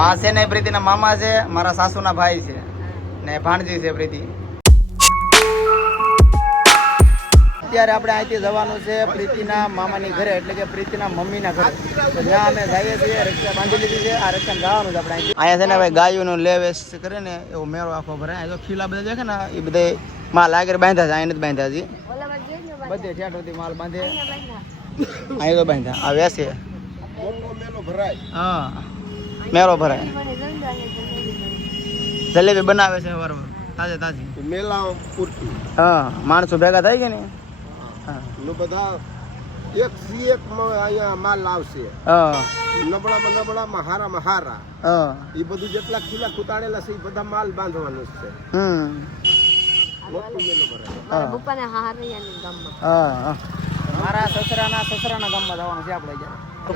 આ છે ને પ્રીતિના મામા છે, મારા સાસુના ભાઈ છે ને ભાણજી છે પ્રીતિ. અત્યારે આપણે અહીંથી જવાનું છે પ્રીતિના મામાની ઘરે, એટલે કે પ્રીતિના મમ્મીના ઘરે. તો જ્યાં અમે જઈએ છીએ, રક્ષા બાંધી લીધી છે. આ રક્ષા જવાનું છે આપણે અહીંથી. અહીંયા છે ને ભાઈ ગાયોનું લેવેસ કરે ને એવો મેળો આખો ભરાય. અહીં તો ખીલા બધા દેખે ને એ બધા માલ આગળ બાંધ્યા છે, અહીં નથી બાંધ્યા હજી. બધે ઠેઠ સુધી માલ બાંધે, અહીં તો બાંધ્યા. આ વેસે મેળો ભરાય. હા, મેળો ભરાય. જલેબી બનાવે છે વાર તાજે તાજી મેલા પૂરતી. હા, માણસો ભેગા થાય કે ને બધા એક સી એક અહીંયા માલ લાવશે. નબળામાં નબળામાં હારામાં હારા. એ બધું જેટલા ખીલા કુતાડેલા છે એ બધા માલ બાંધવાનું છે. મોટું મેલો ભરાય. મારા સસરાના ગામમાં જવાનું છે આપણે.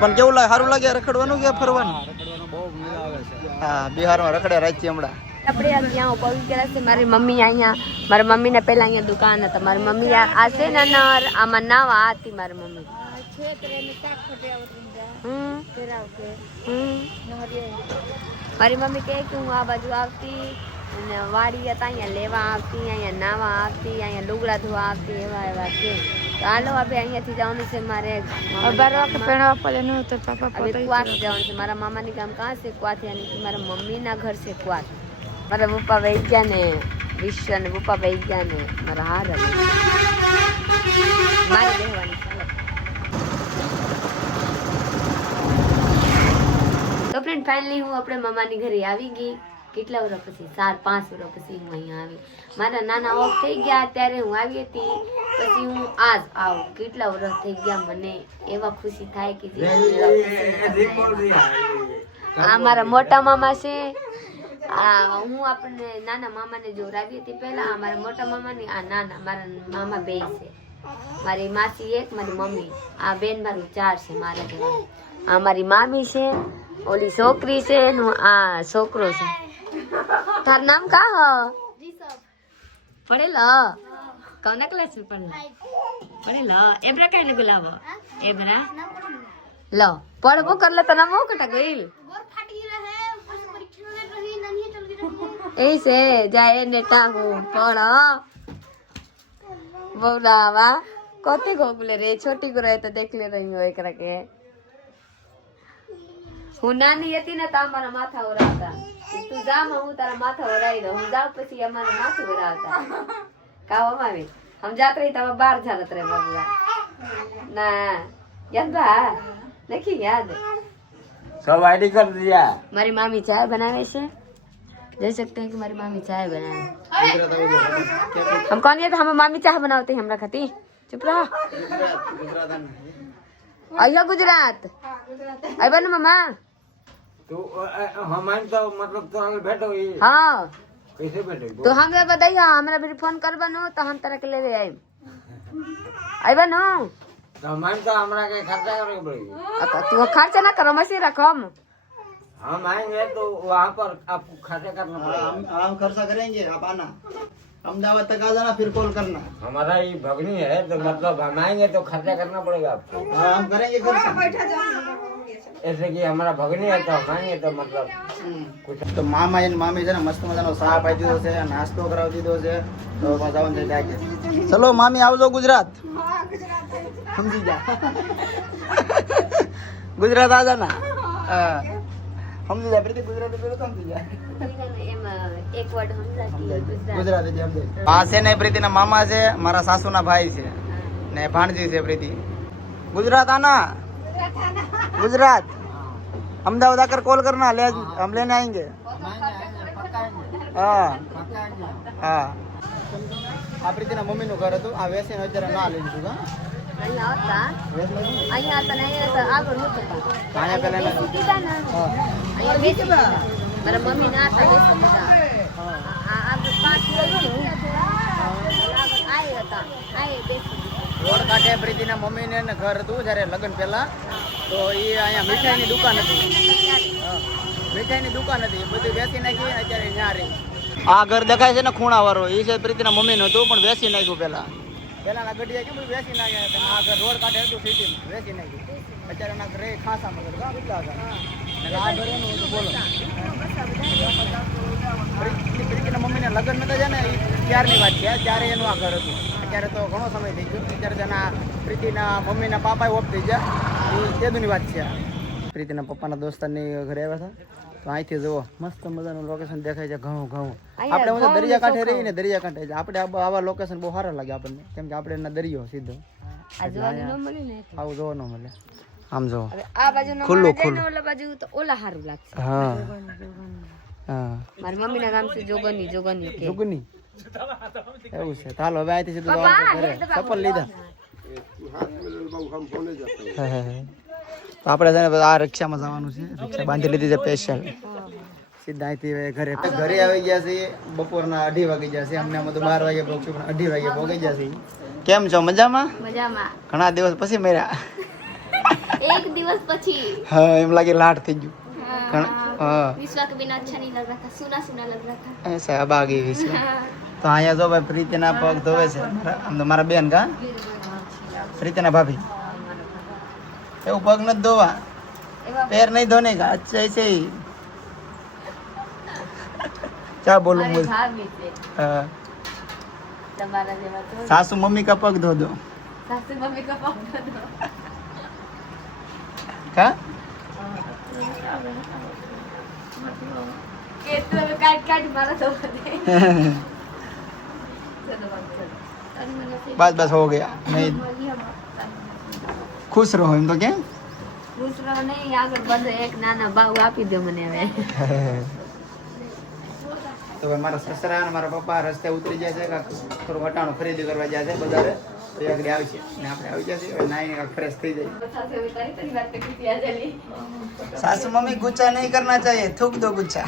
પણ કેવું લાગે? સારું લાગે રખડવાનું કે ફરવાનું? રખડવાનું બહુ મજા આવે છે. હા, બિહારમાં રખડે રાખીએ હમણાં. આપણે ત્યાં પહોંચી ગયા છે. મારી મમ્મી અહીંયા, મારી મમ્મી ને પેલા અહીંયા દુકાન હતા. મારી મમ્મી આ છે ને આમાં નાવા હતી મારી મમ્મી. મારી મમ્મી કહે કે હું આ બાજુ આવતી અને વાડી હતા અહીંયા લેવા આવતી, અહીંયા નાવા આવતી, અહીંયા લુગડા ધોવા આવતી, એવા એવા છે. તો હાલો આપણે અહીંયાથી જવાનું છે. મારે ક્વાસ જવાનું છે. મારા મામાની ગામ કાં છે ક્વાથી, અને મારા મમ્મીના ઘર છે ક્વાસ. મારા પપ્પા વહી ગયા ને, વિશ્વ ને પપ્પા વહી ગયા ને મારા હાર મારે રહેવાની. તો ફ્રેન્ડ ફાઇનલી હું આપણે મામાની ઘરે આવી ગઈ. કેટલા વર્ષ પછી? 4-5 વર્ષ પછી હું અહીંયા આવી. મારા નાના ઓફ થઈ ગયા ત્યારે હું આવી હતી. પછી હું આજ આવું. કેટલા વર્ષ થઈ ગયા, મને એવા ખુશી થાય કે આ મારા મોટા મામા છે. હું આપણને નાના મામાને જોરાવી હતી પહેલા. મારા મોટા મામાની આ નાના મારા મામા બે છે. મારી માસી એક, મારી મમ્મી, આ બેન મારું 4 છે મારા જેવા. આ મારી મામી છે, ઓલી છોકરી છે, આ છોકરો છે. તાર નામ કા હ? પડેલ કौन क्लास में पढ़ना? પડેલ એબરા કઈ ને ગુલાબ એબરા લો પડવો કર લે તને મો કટા ગઈલ ऐसे जाए नेता हूँ पण बोलावा कोते गोगले रे छोटी को रहे तो देख ले रही हूँ एकरा के હું નાની હતી ને તો અમારા માથા ઓરાવતા. તું જા હું તારા માથા ઓરાઈ દઉં. હું જાઉં પછી અમારા માથું ઓરાવતા. કાવ અમારી हम जाते रही तब बाहर जात रहे बाबूआ ना याद बा देखी याद सब आईडी कर दिया. मारी मामी चाय बनावे से देख सकते हैं कि मारी मामी चाय बनावे. हम कौन ये हम मामी चाय बनावते हैं हमरा खाती. चुप रहो. अयो गुजरात आई बन मामा तो हमारे तो मतलब तो हम बैठो ही. हाँ कैसे बैठे? तो हमें बताइए हमरा भी फोन करबनो तो हम तरह के लेवे आई आई बनो. तो हमारे तो हमरा के खर्चा करने पड़ेगी. तू खर्चा ना करो मसी रकम. हम आएंगे तो वहाँ पर आपको खर्चा करना पड़ेगा. हम खर्चा करेंगे, आप आना. अहमदाबाद तक आ जाना, फिर कॉल करना. हमारा ये भगनी है तो मतलब हम आएंगे तो खर्चा करना पड़ेगा आपको. हाँ, हम करेंगे खर्चा. ऐसे कि हमारा भगनी है तो हम आएंगे तो मतलब कुछ. तो मामा एन मामी છે ને મસ્ત મજાનો ચા પાઈ દીધો છે, નાસ્તો કરાવી દીધો છે. તો જવાનું છે ત્યાં. ચલો મામી આવજો ગુજરાત. સમજી જા. ગુજરાત આ જાના. સમજી જા પ્રીતિ. ગુજરાતી પેલો સમજી જા. એક વર્ડ સમજાતી ગુજરાતી સમજે. આ છે ને પ્રીતિના મામા છે, મારા સાસુના ભાઈ છે ને ભાણજી છે પ્રીતિ. गुजरात आना. गुजरात अहमदाबाद आकर कॉल करना, ले हम लेने आएंगे. हाँ हाँ. આ પ્રીતિના મમ્મીનું ઘર હતું. આ વેસીને અત્યારે ના લઈ લીધું. અહીંયા હતા આગળ નહોતા. અહીંયા પેલા અહીંયા બેસી ગયા. મારા મમ્મી ના હતા બેસી ગયા. આપણે 5 રોડ કાંઠે પ્રીતિના મમ્મીને ઘર હતું જ્યારે લગ્ન પહેલા. તો એ અહીંયા મીઠાઈની દુકાન હતી. મીઠાઈની દુકાન હતી, બધી વેચી નાખી. અત્યારે ત્યાં રહી. આ ઘર દેખાય છે ને ખૂણા વાળો, એ છે પ્રીતિના મમ્મીનું હતું, પણ વેચી નાખ્યું પેલાના ગઢિયા કેમ વેચી નાખ્યા. આ ઘર રોડ કાંઠે હતું સિટીમાં, વેચી નાખ્યું. અત્યારે એના ઘરે ખાસા મગર કેટલા હતા. પ્રીતિના મમ્મીને લગ્ન નતા છે ને એ ત્યારની વાત છે, ત્યારે એનું આ ઘર હતું. અત્યારે તો ઘણો સમય થઈ ગયો. અત્યારે તેના પ્રીતિના મમ્મીના પાપા ઓફ થઈ ગયા, એ તેદુની વાત છે. પ્રીતિના પપ્પાના દોસ્તારની ઘરે આવ્યા હતા, તો અહીંથી જુઓ મસ્ત મજાનું લોકેશન દેખાય છે. ઘણું ઘણું આપણે હું દરિયાકાંઠે રહીને દરિયાકાંઠે છે. આપણે આવા લોકેશન બહુ સારા લાગે આપણને, કેમ કે આપણે એના દરિયો સીધો આવું જોવા ન મળે. આમ જો ખુલ્લું ખુલ્લું ઓલા સારું લાગશે. હા હા મારી મમ્મી ના નામ છે જોગની. જોગની એવું છે. ચાલો હવે અહીંથી સીધું જવાનું છે ઘરે. ચપ્પલ લીધા તો આપણે છે ને આ રિક્ષામાં જવાનું છે. રિક્ષા બાંધી લીધી છે સ્પેશિયલ. સીધા અહીંથી ઘરે આવી ગયા છીએ. બપોરના 2:30 વાગી ગયા છે. અમને આમ તો 12 વાગે પહોંચ્યું, પણ 2:30 વાગે પહોંચી ગયા છીએ. કેમ છો? મજામાં? ઘણા દિવસ પછી મળ્યા. एक दिवस પછી हाँ एम लगे लाट थी गयो। हाँ विश्वा के बिना अच्छा नहीं लग रहा था, सूना सूना लग रहा था। ऐसा अब आ गई विश्वा। तो आया जो भाई प्रीतिना पग धोवे છે हम तो मारा बेन का प्रीतिना भाभी એવું પગ ન ધોવા, पैर नहीं धोने का, अच्छा ऐसे ही क्या बोलूं मुझे। हाँ તમારા જેવા તો सासू मम्मी का पग धो दो। સાસુ મમ્મી કા પગ ધો क्या કે તું કાટ કાટ મારા તો દે बस बस हो गया, नहीं खुश रहो એમ તો કેમ दूसरा नहीं આગળ બધો એક નાના બાહુ આપી દો મને હવે। તો ભાઈ મારા સસરા અને મારા પપ્પા રસ્તે ઉતરી જાય છે, કાંક થોડું વટાણું ખરીદી કરવા જાય છે બજારે, તો એ આગળ આવી છે ને આપણે આવી જશે હવે નાઈને કાંક ફ્રેશ થઈ જાય। सासू मम्मी गुस्सा नहीं करना चाहिए, थूक दो गुस्सा।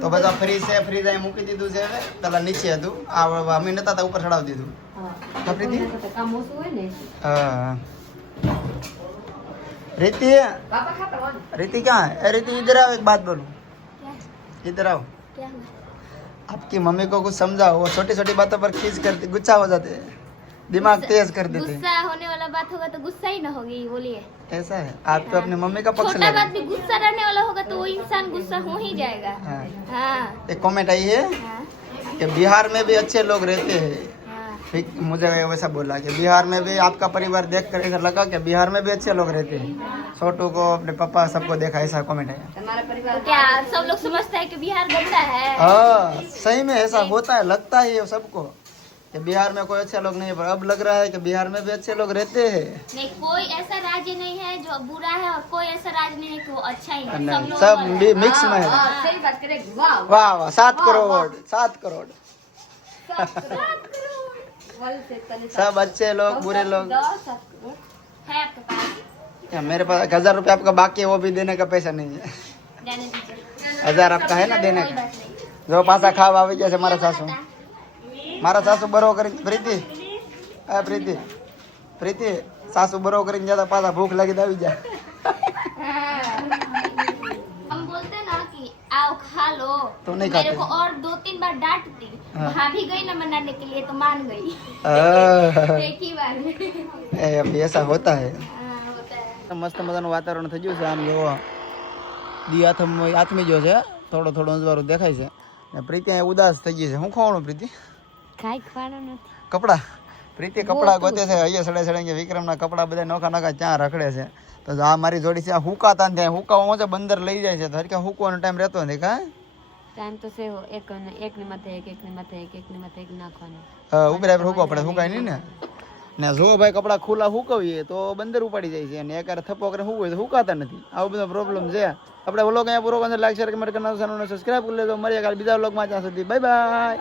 તો બધા ફ્રીજ છે, ફ્રીજ અહીં મૂકી દીધું છે, હવે પેલા નીચે હતું, આ અમે નતા તા ઉપર ચડાવી દીધું। हाँ रीति रीति कहाँ है? रीति इधर आओ, एक बात बोलूं, इधर आओ। आपकी मम्मी को कुछ समझाओ, वो छोटी छोटी बातों पर खींच करती गुस्सा हो जाते हैं, दिमाग तेज कर देते हैं। गुस्सा होने वाला बात होगा तो गुस्सा ही ना होगी, बोलिए। ऐसा है, आप तो अपनी मम्मी का पक्ष ले छोटा रहे बात भी गुस्सा रहने वाला होगा तो वो इंसान गुस्सा हो ही जाएगा। हाँ। हाँ एक कमेंट आई है हाँ कि बिहार में भी अच्छे लोग रहते हैं। हाँ ठीक, मुझे वैसा बोला कि बिहार में भी आपका परिवार देख कर ऐसा लगा कि बिहार में भी अच्छे लोग रहते हैं। छोटू को, अपने पापा सबको देखा, ऐसा कमेंट है। हमारा परिवार क्या सब लोग समझता है कि बिहार गंदा है? हाँ सही में ऐसा होता है, लगता है ये सबको कि बिहार में कोई अच्छे लोग नहीं है, पर अब लग रहा है कि बिहार में भी अच्छे लोग रहते हैं। नहीं, कोई ऐसा राज्य नहीं है जो बुरा है और कोई ऐसा राज्य नहीं है कि वो अच्छा ही है। नहीं, लोग सब वाला भी है। मिक्स में है। सही बात करेगी। वाह वाह वाह 7 करोड़ 7 करोड़ सब अच्छे लोग बुरे लोग। है आपके पास, या मेरे पास 1000 रुपये आपका बाकी है, वो भी देने का पैसा नहीं है। जाने दीजिए। 1000 आपका है ना देने कोई का। बात नहीं। जो पासा खावा આવી ગયા છે મારા સાસુ બરો કરી પ્રીતિ પ્રીતિ પ્રીતિ સાસુ બરો કરીને જતા પાછા ભૂખ લાગી તો આવી જાય। हम बोलते ना कि आओ खा लो, तो नहीं मेरे खाते। को और 2-3 बार डांटती, हाँ। भाभी गई ना मनाने के लिए तो मान गई एक ही बार में। अभी ऐसा होता है। हाँ, होता है। મસ્ત મજાનું વાતાવરણ થઈ ગયું છે, આમ જોવો દી આથમી ગયો છે, થોડો થોડો અંજવાળું દેખાય છે ને પ્રીતિ અહીંયા ઉદાસ થઈ ગઈ છે। શું ખવાનું પ્રીતિ? કાઈ ખાવાનું નથી। કપડા પ્રીતિ કપડા ગોતે છે, અહીંયા સડે સડે કે વિક્રમના કપડા બધા નોખા નોખા ત્યાં રખડે છે। તો આ મારી જોડી છે, આ હુકાતા ને ત્યાં હુકાવામાં છે, બંદર લઈ જાય છે, તો હરખા હુકવાનો ટાઈમ રહેતો નથી કા टाइम तो से हो एक ने माथे एक ने माथे एक ने माथे एक नाखવાનો। ઉપરે હુકવા પડે, હુકાય નહીં ને જો ભાઈ કપડા ખુલ્લા હુકવીએ તો બંદર ઉપાડી જાય છે, અને એક થપ્પો કરે હુકવે તો હુકાતા નથી। આવો બધો પ્રોબ્લેમ છે। આપણે વ્લોગ અહીંયા પૂરો કરવાનો, લાઈક શેર કમેન્ટ કરવાનું, સબસ્ક્રાઇબ કરી લેજો। મળીએ કાલે બીજા વ્લોગમાં, ત્યાં સુધી બાય બાય।